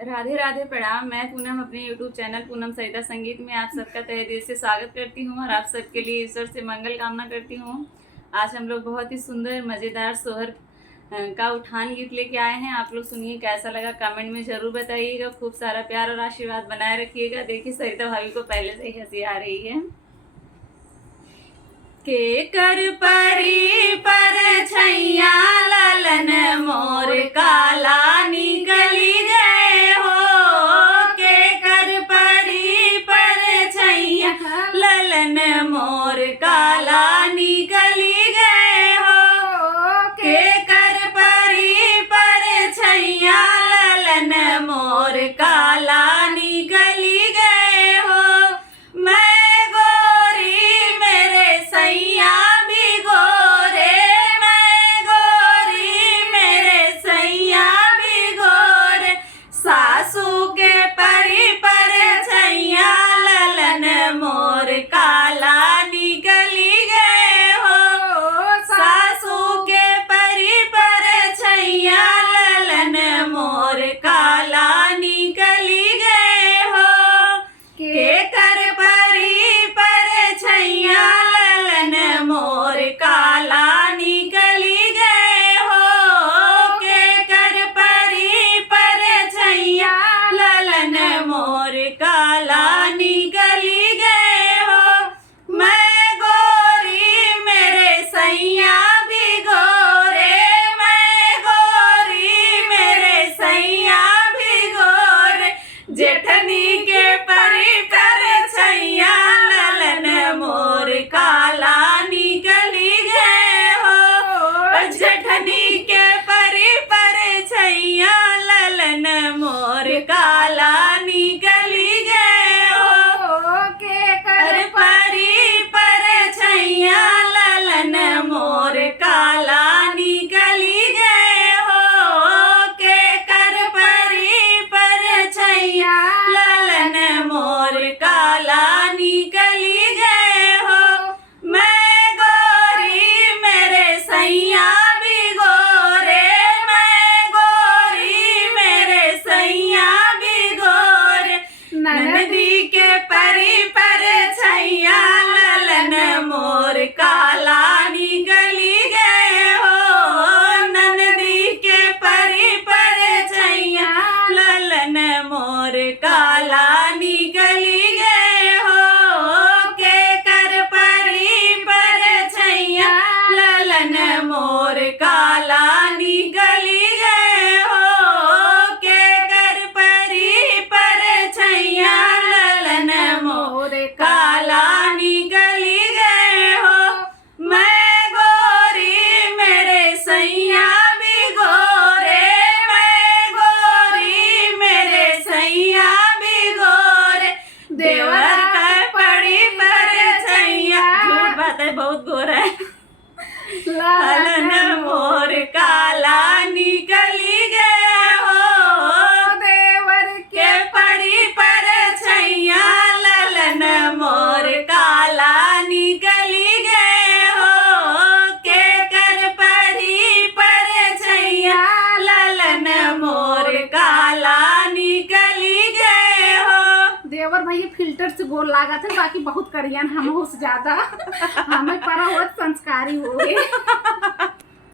राधे राधे प्रणाम। मैं पूनम अपने YouTube चैनल पूनम सरिता संगीत में आप सबका तहे दिल से स्वागत करती हूँ और आप सबके लिए ईश्वर से मंगल कामना करती हूँ। आज हम लोग बहुत ही सुंदर मज़ेदार सोहर का उठान गीत लेके आए हैं। आप लोग सुनिए, कैसा लगा कमेंट में ज़रूर बताइएगा। खूब सारा प्यार और आशीर्वाद बनाए रखिएगा। देखिए सरिता भाभी को पहले से ही हंसी आ रही है। के कर परी पर छैया ललन मोर काला निकली गए हो। के कर परी पर छैया ललन मोर काला निकली गए हो। के कर परी पर छैया ललन मोर काला निकली गए हो। मैं गोरी मेरे सैया भी गोरे, मैं गोरी मेरे सैया भी गोरे। सासू के परी पर छैया ललन मोर काला निकली गए हो। सासू के परी पर छैया ललन मोर काला निकली गए हो। के कर परी पर छैया ललन मोर काला निकली गए हो। के कर परी पर छैया ललन मोर काला निकली गए हो। मैं गोरी मेरे सैया भी गोरे, मैं गोरी मेरे सैया भी गोरे। जेठनी के परी पर छैया ललन मोर काला निकली गए हो। जेठनी के परी पर छैया ललन मोर काला निकली गए हो। के कर परी पर छैया ललन मोर काला निकली गए हो। के कर परी पर छैया ललन मोर काला निकली गए हो। मैं गोरी मेरे सैया भी गोरे, मैं गोरी मेरे सैया भी गोरे। ननदी के परी पर छैया ललन मोर काला निकली गए हो। ननदी के परी पर छैया ललन मोर काला निकली गए हो। के कर परी पर छैया ललन मोर काला निकली गए हो। के कर परी पर छैया ललन मोर काला निकली गए हो। मैं गोरी मेरे सैया भी गोरे, मैं गोरी मेरे सैया भी गोरे। देवर का पड़ी पर छैया, झूठ बात है, बहुत गोरा है। ललन मोर काला निकली गए हो। देवर के पड़ी पर छैया ललन मोर काला निकली गए हो। के कर पड़ी पर छैया ललन मोर काला निकली गए हो। देवर भैया फिल्टर से गोल लागत है, बाकी बहुत करियन हम हो से ज्यादा हमें पर संस्कारी हो गए।